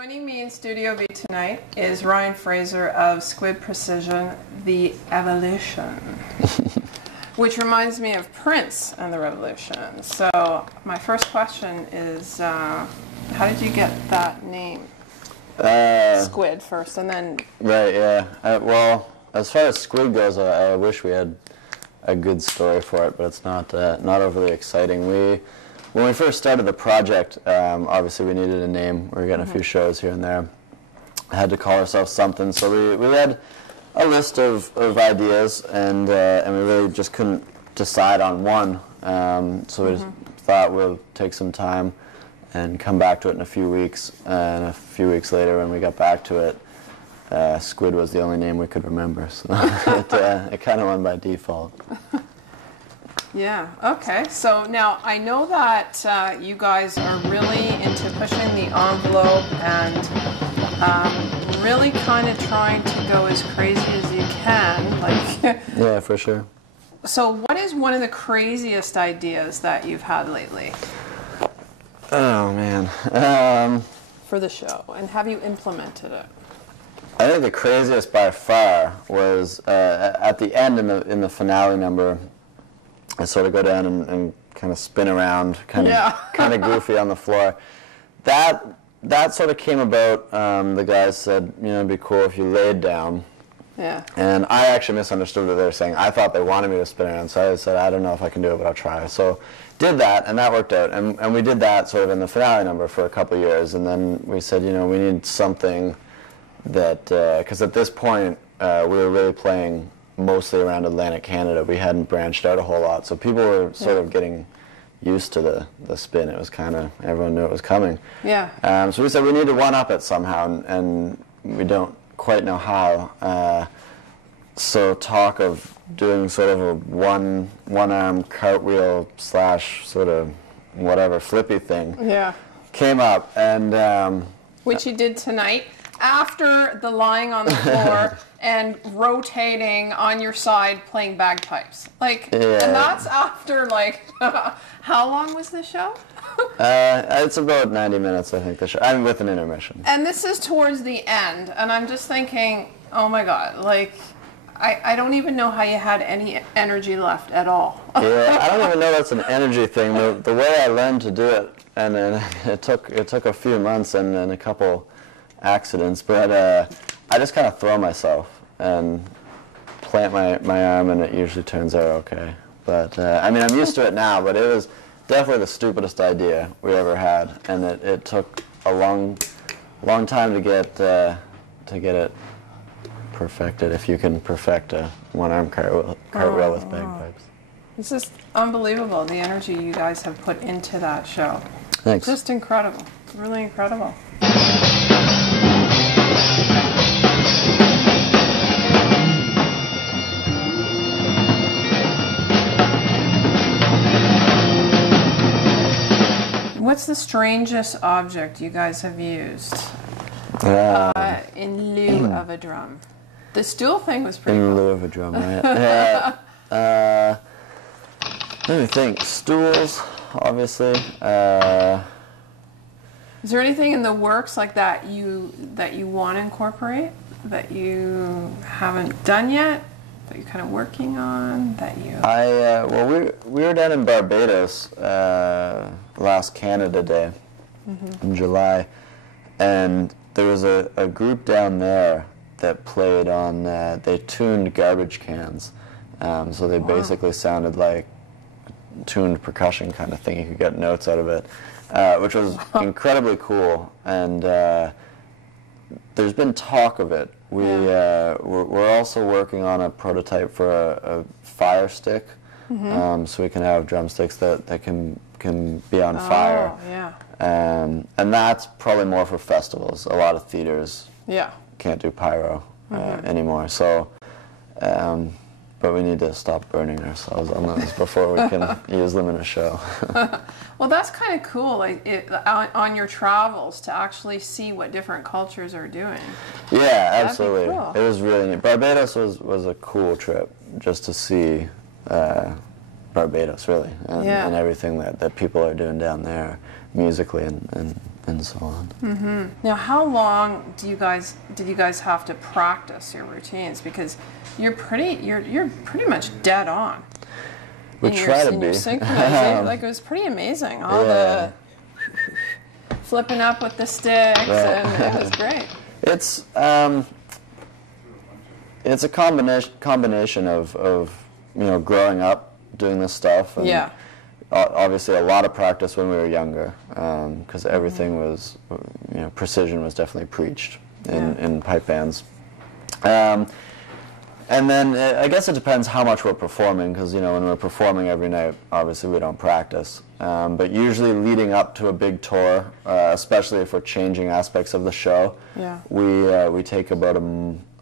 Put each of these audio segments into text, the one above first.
Joining me in Studio B tonight is Ryan Fraser of Squid Precision, The Evolution, which reminds me of Prince and the Revolution. So my first question is, how did you get that name? Squid first, and then... Right, yeah. Well, as far as Squid goes, I wish we had a good story for it, but it's not overly exciting. When we first started the project, obviously we needed a name. We were getting a few shows here and there. I had to call ourselves something, so we had a list of ideas, and we really just couldn't decide on one. So we just thought we'll take some time and come back to it in a few weeks. And a few weeks later, when we got back to it, Squid was the only name we could remember, so it kind of won by default. Yeah, okay. So now I know that you guys are really into pushing the envelope and really kind of trying to go as crazy as you can. Like, yeah, for sure. So what is one of the craziest ideas that you've had lately? Oh, man. For the show, and have you implemented it? I think the craziest by far was at the end in the finale number. I sort of go down and kind of spin around, kind of goofy on the floor. That sort of came about. The guys said, you know, it'd be cool if you laid down. Yeah. And I actually misunderstood what they were saying. I thought they wanted me to spin around, so I said, I don't know if I can do it, but I'll try. So did that, and that worked out. And we did that sort of in the finale number for a couple of years, and then we said, you know, we need something that, because at this point we were really playing mostly around Atlantic Canada. We hadn't branched out a whole lot, so people were sort of getting used to the spin. It was kind of, everyone knew it was coming. Yeah. So we said we need to one-up it somehow, and we don't quite know how. So talk of doing sort of a one-arm cartwheel / sort of whatever flippy thing came up, and which you did tonight after the lying on the floor and rotating on your side playing bagpipes. Like, and that's after, like, how long was the show? It's about 90 minutes, I think, the show. I'm with an intermission. And this is towards the end, and I'm just thinking, oh my God, like, I don't even know how you had any energy left at all. Yeah, I don't even know that's an energy thing. The way I learned to do it, and then it took a few months and a couple accidents, but I just kind of throw myself and plant my arm, and it usually turns out okay. But I mean, I'm used to it now, but it was definitely the stupidest idea we ever had, and it took a long time to get it perfected, if you can perfect a one-arm cartwheel with bagpipes. It's just unbelievable, the energy you guys have put into that show. Thanks. Just incredible. Really incredible. What's the strangest object you guys have used in lieu of a drum? The stool thing was pretty cool. In lieu of a drum, right? Let me think. Stools, obviously. Is there anything in the works like that you want to incorporate that you haven't done yet, that you're kind of working on, that you... Well, we were down in Barbados last Canada Day in July, and there was a group down there that played on, they tuned garbage cans, so they basically sounded like tuned percussion kind of thing. You could get notes out of it, which was incredibly cool, and there's been talk of it. We're also working on a prototype for a fire stick, so we can have drumsticks that can be on fire. Yeah. And that's probably more for festivals. A lot of theaters can't do pyro anymore. So, but we need to stop burning ourselves on those before we can use them in a show. Well, that's kind of cool, like on your travels, to actually see what different cultures are doing. Yeah, absolutely. Cool. It was really neat. Barbados was a cool trip, just to see Barbados, really, and everything that people are doing down there musically and and so on. Mm-hmm. Now, how long did you guys have to practice your routines? Because you're pretty much dead on. We try to be. Synchronizing. Like, it was pretty amazing. All the flipping up with the sticks, and it was great. It's a combination of growing up doing this stuff. And obviously, a lot of practice when we were younger, because everything was, precision was definitely preached in pipe bands. And then I guess it depends how much we're performing, because when we're performing every night, obviously we don't practice. But usually leading up to a big tour, especially if we're changing aspects of the show, we take about a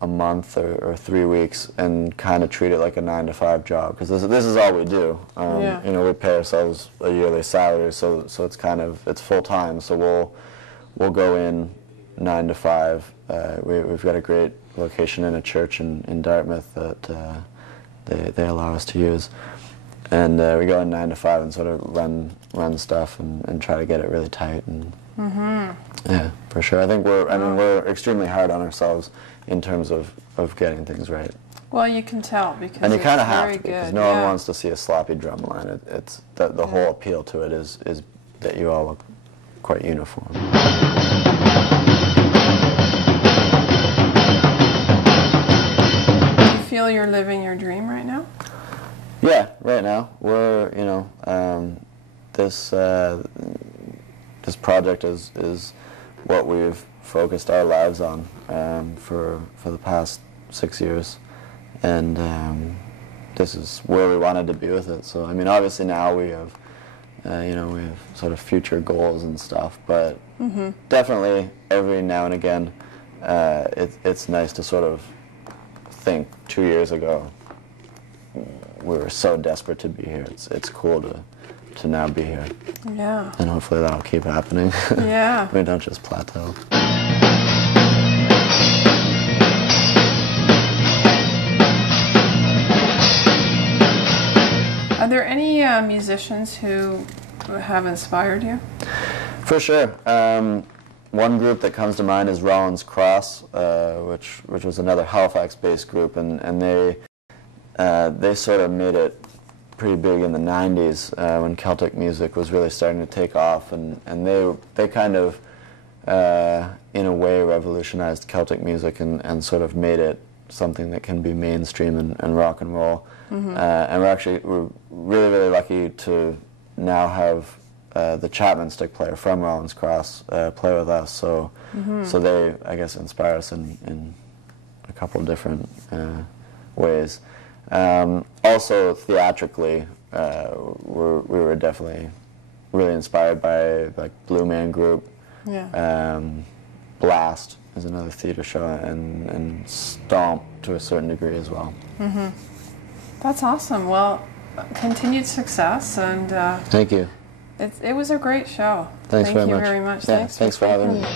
month or 3 weeks and kind of treat it like a 9-to-5 job, because this is all we do. We pay ourselves a yearly salary, so it's full time. So we'll go in 9 to 5. We've got a great location in a church in Dartmouth that they allow us to use, and we go in 9 to 5 and sort of run stuff and try to get it really tight. And yeah, for sure. I think we're extremely hard on ourselves in terms of getting things right. Well, you can tell, because you kind of have to, because no one wants to see a sloppy drum line. It's the whole appeal to it is that you all look quite uniform. Feel you're living your dream right now? Yeah, right now we're this project is what we've focused our lives on for the past 6 years, and this is where we wanted to be with it. So obviously now we have we have sort of future goals and stuff, but definitely every now and again it's nice to sort of think 2 years ago we were so desperate to be here. It's cool to now be here. Yeah. And hopefully that'll keep happening. Yeah. We don't just plateau. Are there any musicians who have inspired you? For sure. One group that comes to mind is Rollins Cross, which was another Halifax-based group, and they sort of made it pretty big in the 90s when Celtic music was really starting to take off, and they kind of in a way revolutionized Celtic music and sort of made it something that can be mainstream and rock and roll. And we're really, really lucky to now have the Chapman stick player from Rollins Cross play with us, so they, I guess, inspire us in a couple of different ways. Also theatrically, we were definitely really inspired by like Blue Man Group. Blast is another theater show, and Stomp to a certain degree as well. That's awesome. Well, continued success, and thank you. It was a great show. Thank you very much. Thank you very much. Yeah, thanks for having me.